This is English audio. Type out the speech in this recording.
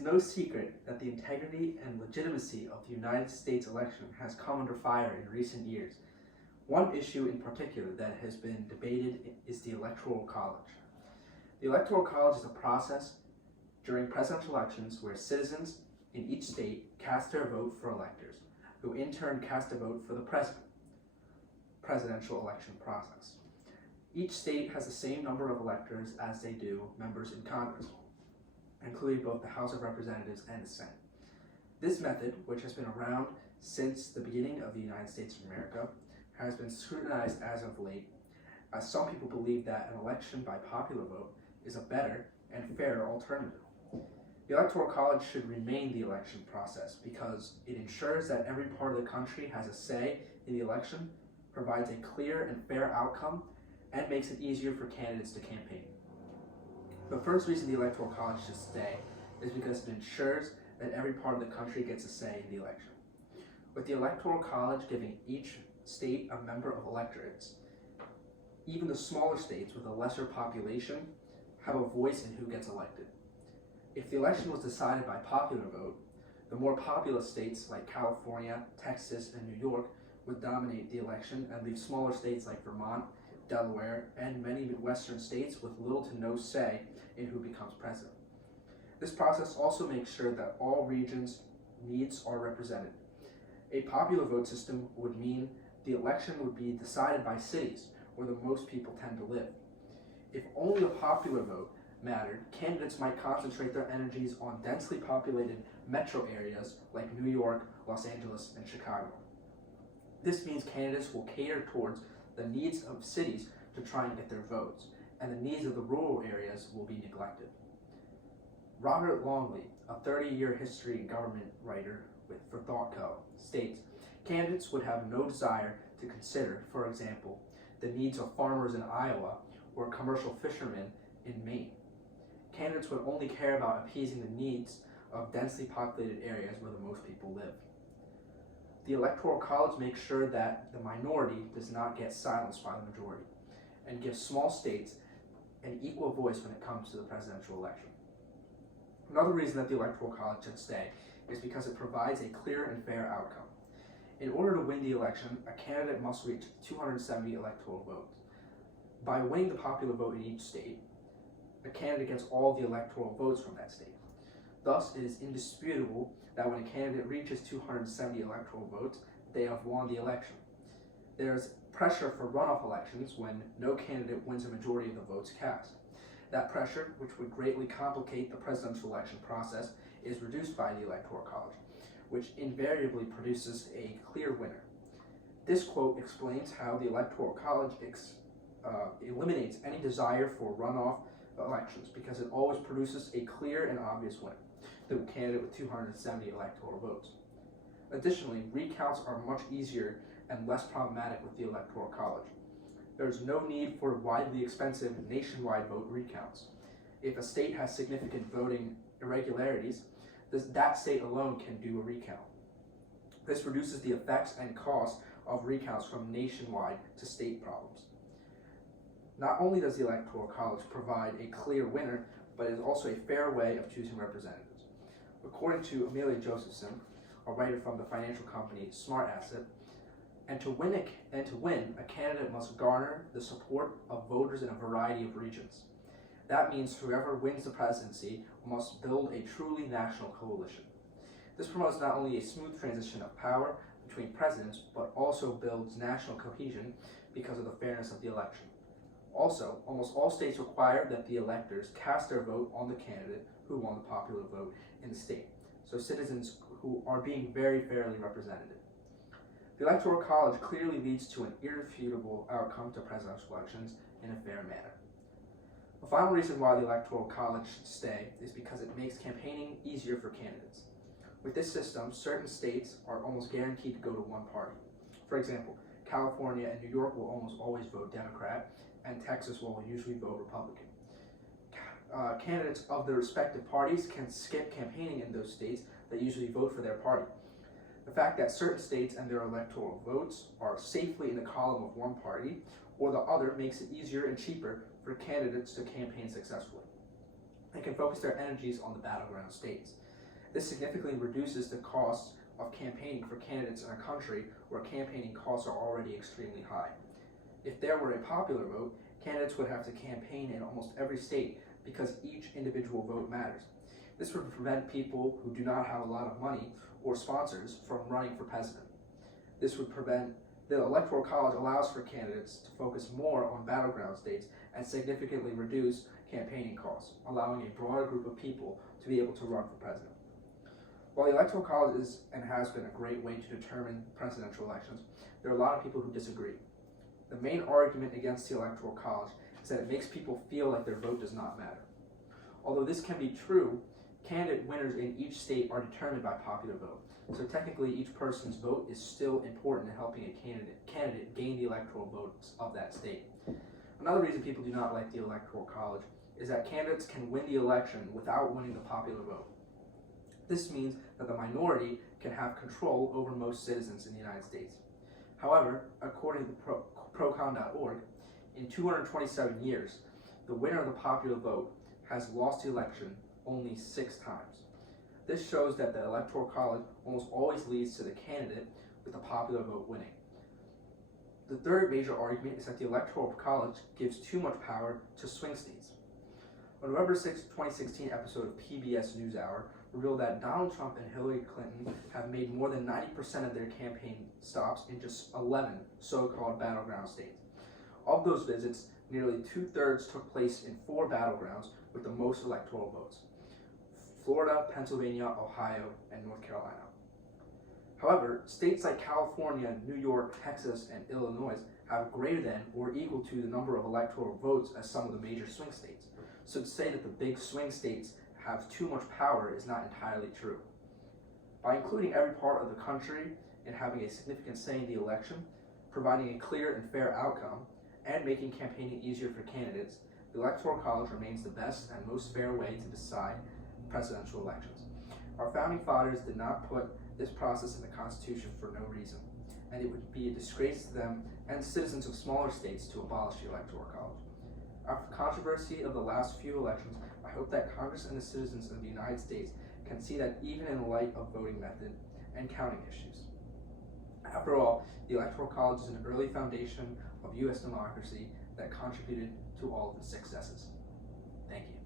is no secret that the integrity and legitimacy of the United States election has come under fire in recent years. One issue in particular that has been debated is the Electoral College. The Electoral College is a process during presidential elections where citizens in each state cast their vote for electors, who in turn cast a vote for the presidential election process. Each state has the same number of electors as they do members in Congress, including both the House of Representatives and the Senate. This method, which has been around since the beginning of the United States of America, has been scrutinized as of late, as some people believe that an election by popular vote is a better and fairer alternative. The Electoral College should remain the election process because it ensures that every part of the country has a say in the election, provides a clear and fair outcome, and makes it easier for candidates to campaign. The first reason the Electoral College should stay is because it ensures that every part of the country gets a say in the election. With the Electoral College giving each state a member of electorates, even the smaller states with a lesser population have a voice in who gets elected. If the election was decided by popular vote, the more populous states like California, Texas, and New York would dominate the election and leave smaller states like Vermont, Delaware, and many Midwestern states with little to no say in who becomes president. This process also makes sure that all regions' needs are represented. A popular vote system would mean the election would be decided by cities where the most people tend to live. If only a popular vote mattered, candidates might concentrate their energies on densely populated metro areas like New York, Los Angeles, and Chicago. This means candidates will cater towards the needs of cities to try and get their votes, and the needs of the rural areas will be neglected. Robert Longley, a 30-year history and government writer for ThoughtCo, states, candidates would have no desire to consider, for example, the needs of farmers in Iowa or commercial fishermen in Maine. Candidates would only care about appeasing the needs of densely populated areas where the most people live. The Electoral College makes sure that the minority does not get silenced by the majority and gives small states an equal voice when it comes to the presidential election. Another reason that the Electoral College should stay is because it provides a clear and fair outcome. In order to win the election, a candidate must reach 270 electoral votes. By winning the popular vote in each state, a candidate gets all the electoral votes from that state. Thus, it is indisputable that when a candidate reaches 270 electoral votes, they have won the election. There is pressure for runoff elections when no candidate wins a majority of the votes cast. That pressure, which would greatly complicate the presidential election process, is reduced by the Electoral College, which invariably produces a clear winner. This quote explains how the Electoral College eliminates any desire for runoff elections because it always produces a clear and obvious winner, the candidate with 270 electoral votes. Additionally, recounts are much easier and less problematic with the Electoral College. There is no need for widely expensive nationwide vote recounts. If a state has significant voting irregularities, that state alone can do a recount. This reduces the effects and cost of recounts from nationwide to state problems. Not only does the Electoral College provide a clear winner, but it is also a fair way of choosing representatives. According to Amelia Josephson, a writer from the financial company Smart Asset, and to win, a candidate must garner the support of voters in a variety of regions. That means whoever wins the presidency must build a truly national coalition. This promotes not only a smooth transition of power between presidents, but also builds national cohesion because of the fairness of the election. Also, almost all states require that the electors cast their vote on the candidate who won the popular vote in the state, so citizens who are being very fairly represented. The Electoral College clearly leads to an irrefutable outcome to presidential elections in a fair manner. The final reason why the Electoral College should stay is because it makes campaigning easier for candidates. With this system, certain states are almost guaranteed to go to one party. For example, California and New York will almost always vote Democrat, and Texas will usually vote Republican. Candidates of the respective parties can skip campaigning in those states that usually vote for their party. The fact that certain states and their electoral votes are safely in the column of one party or the other makes it easier and cheaper for candidates to campaign successfully. They can focus their energies on the battleground states. This significantly reduces the cost of campaigning for candidates in a country where campaigning costs are already extremely high. If there were a popular vote, candidates would have to campaign in almost every state because each individual vote matters. This would prevent people who do not have a lot of money or sponsors from running for president. This would prevent the Electoral College allows for candidates to focus more on battleground states and significantly reduce campaigning costs, allowing a broader group of people to be able to run for president. While the Electoral College is and has been a great way to determine presidential elections, there are a lot of people who disagree. The main argument against the Electoral College is that it makes people feel like their vote does not matter. Although this can be true, candidate winners in each state are determined by popular vote. So technically, each person's vote is still important in helping a candidate gain the electoral votes of that state. Another reason people do not like the Electoral College is that candidates can win the election without winning the popular vote. This means that the minority can have control over most citizens in the United States. However, according to procon.org, in 227 years, the winner of the popular vote has lost the election only 6 times. This shows that the Electoral College almost always leads to the candidate with the popular vote winning. The third major argument is that the Electoral College gives too much power to swing states. A November 6, 2016 episode of PBS NewsHour revealed that Donald Trump and Hillary Clinton have made more than 90% of their campaign stops in just 11 so-called battleground states. Of those visits, nearly 2/3 took place in 4 battlegrounds with the most electoral votes: Florida, Pennsylvania, Ohio, and North Carolina. However, states like California, New York, Texas, and Illinois have greater than or equal to the number of electoral votes as some of the major swing states. So to say that the big swing states have too much power is not entirely true. By including every part of the country in having a significant say in the election, providing a clear and fair outcome, and making campaigning easier for candidates, the Electoral College remains the best and most fair way to decide presidential elections. Our founding fathers did not put this process in the Constitution for no reason, and it would be a disgrace to them and citizens of smaller states to abolish the Electoral College. After the controversy of the last few elections, I hope that Congress and the citizens of the United States can see that even in light of voting method and counting issues. After all, the Electoral College is an early foundation of U.S. democracy that contributed to all of its successes. Thank you.